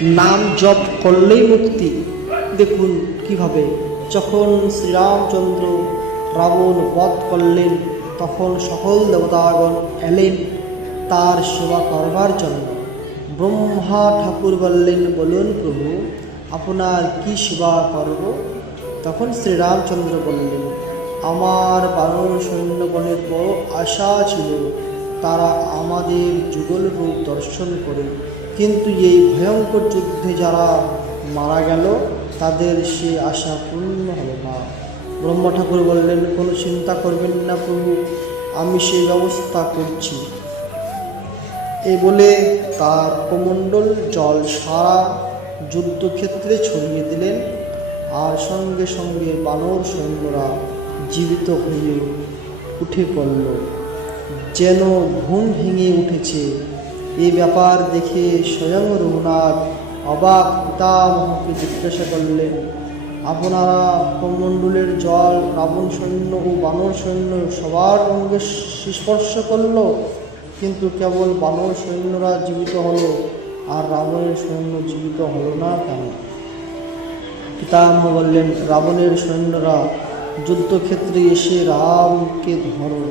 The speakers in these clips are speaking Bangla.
নাম জপ করলেই মুক্তি। দেখুন কিভাবে যখন শ্রীরামচন্দ্র রাবণ বধ করলেন তখন সকল দেবতাগণ এলেন তার সেবা করবার জন্য। ব্রহ্মা ঠাকুর বললেন, বলুন প্রভু আপনার কি সেবা করব? তখন শ্রীরামচন্দ্র বললেন, আমার বানর সৈন্যগণের বড় আশা ছিল তারা আমাদের যুগল রূপ দর্শন করে, কিন্তু এই ভয়ঙ্কর যুদ্ধে যারা মারা গেল তাদের সে আশা পূর্ণ হলো না। ব্রহ্মা ঠাকুর বললেন, কোনো চিন্তা করবেন না প্রভু, আমি সেই ব্যবস্থা করছি। এই বলে তার কমণ্ডল জল সারা যুদ্ধক্ষেত্রে ছড়িয়ে দিলেন, আর সঙ্গে সঙ্গে বানর সৈন্যরা জীবিত হয়ে উঠে পড়ল, যেন ঘুম ভেঙে উঠেছে। এই ব্যাপার দেখে স্বয়ং রঘুনাথ অবাক পিতামহকে জিজ্ঞাসা করলেন, আপনারা কমণ্ডলের জল রাবণ সৈন্য ও বানর সৈন্য সবার অঙ্গে স্পর্শ করল, কিন্তু কেবল বানর সৈন্যরা জীবিত হলো আর রাবণের সৈন্য জীবিত হলো না কেন? পিতামহ বললেন, রাবণের সৈন্যরা যুদ্ধক্ষেত্রে এসে রামকে ধরো,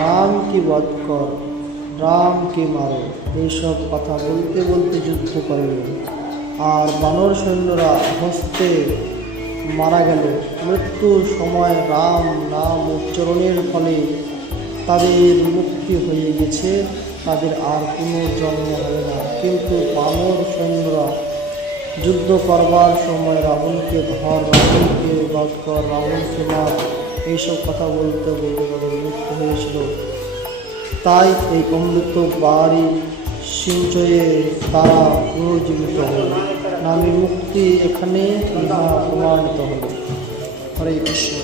রামকে বধ কর, রামকে মারো, এইসব কথা বলতে বলতে যুদ্ধ করলেন। আর বানর সৈন্যরা হস্তে মারা গেল। মৃত্যুর সময় রাম নাম উচ্চারণের ফলে তাদের মুক্তি হয়ে গেছে, তাদের আর কোনো জন্ম হবে না। কিন্তু বানর সৈন্যরা যুদ্ধ করবার সময় রাবণকে ধর, রাবণকে বধ কর, রাবণকে মার, এইসব কথা বলতে বলতে তাদের মৃত্যু হয়েছিল। তাই এই অমৃত বাড়ি সিঞ্চয়ে তারা পুনর্জীবিত হল, নামে মুক্তি এখানে ইহা প্রমাণিত হল। হরে কৃষ্ণ।